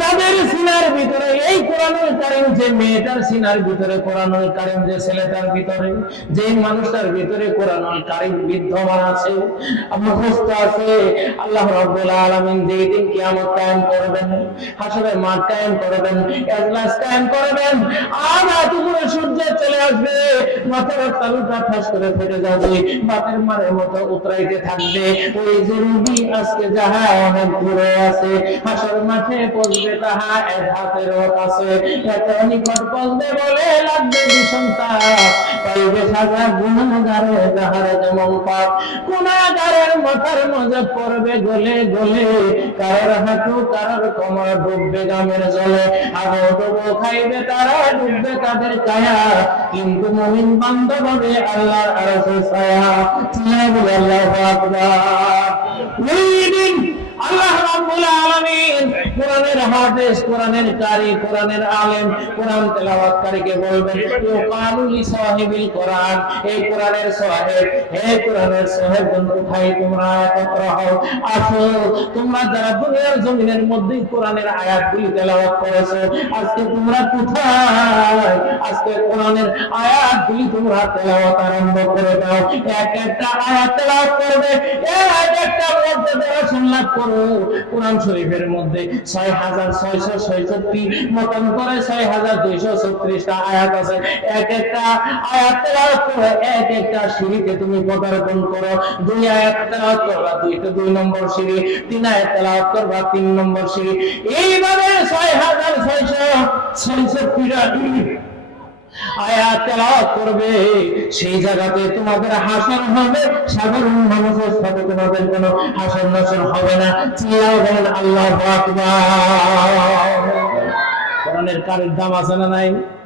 যাদের সিনার ভিতরে এই কোরআনুল কারীম, যে মেয়েটার সিনার ভিতরে কোরআনুল কারীম, যে ছেলেটার ভিতরে, যে মানুষটার ভিতরে কোরআনুল কারীম বিদ্যমান আছে, মুখস্থ আছে, আল্লাহ রাব্বুল আলামিন যেই দিন কিয়ামত কায়েম করবেন, হাসরের মাঠ কায়েম করবেন, এজলাস কায়েম করবেন, আর এতগুলো সূর্য চলে আসবে, মাথার তালুটা ঠাস করে ফেটে যাবে, বাতের মারের মতো উতরাইতে থাকবে। ওই যে রুবি আজকে যাহা অনেক দূরে আছে, হাসর মাঠে পৌঁছবে তাহা এক হাতের কাছে, এত নিকট পৌঁছবে বলে লাগবে বিষন্তা, পাইবে সাজা গুনাহগারে যাহার যেমন পাপ, গুনাহগারের মাথার মজা পড়বে গলে গলে, কারোর হাঁটু কারোর কোমর ডুববে গামের জলে, আবো ডুবো খাইবে তারা, ডুববে কাদের কায়া, কিন্তু মুমিন বান্দা হবে আল্লাহর আরশের ছায়া। চিল্লায়ে বলে আল্লাহু আকবার। আল্লাহ রাব্বুল আলামিন কোরআনের হাফেজ, কোরআনের কারি, কোরআনের আলেম, কোরআন তেলাওয়াতকারীকে বলবেন, ইউকালু লিসাহিবিল কোরআন, এই কোরআনের সাহেব, হে কোরআনের সাহেব কোথায় তোমরা একত্র হও, আসো তোমরা যারা দুনিয়ার জমিনের মধ্যে কোরআনের আয়াতগুলি তেলাওয়াত করেছো, আজকে তোমরা কোথায়? আজকে কোরআনের আয়াতগুলি তোমরা তেলাওয়াত আরম্ভ করে দাও। এক একটা আয়াত তেলাওয়াত করবে, এক একটা মর্যাদা সুন্নাত করো। কোরআন শরীফের মধ্যে ৬৬৬৬ মতান্তরে ৬২৩৬টা আয়াত আছে। এক একটা আয়াত তেলাওয়াত করে এক একটা সিঁড়িতে তুমি পদার্পণ করো। ২ আয়াত তেলাওয়াত করবা ২ নম্বর সিঁড়ি, ৩ আয়াত তেলাওয়াত করবা ৩ নম্বর সিঁড়ি, এইভাবে ৬৬৬৬টা আয়াত তেলাওয়াত করবে। সেই জায়গাতে তোমাদের হাসর হবে, সাধারণ মানুষের সাথে তোমাদের কোনো হাসর নাসর হবে না। চিল্লাও বলেন আল্লাহু আকবার। কোরআনের কারির দাম আছে না নাই?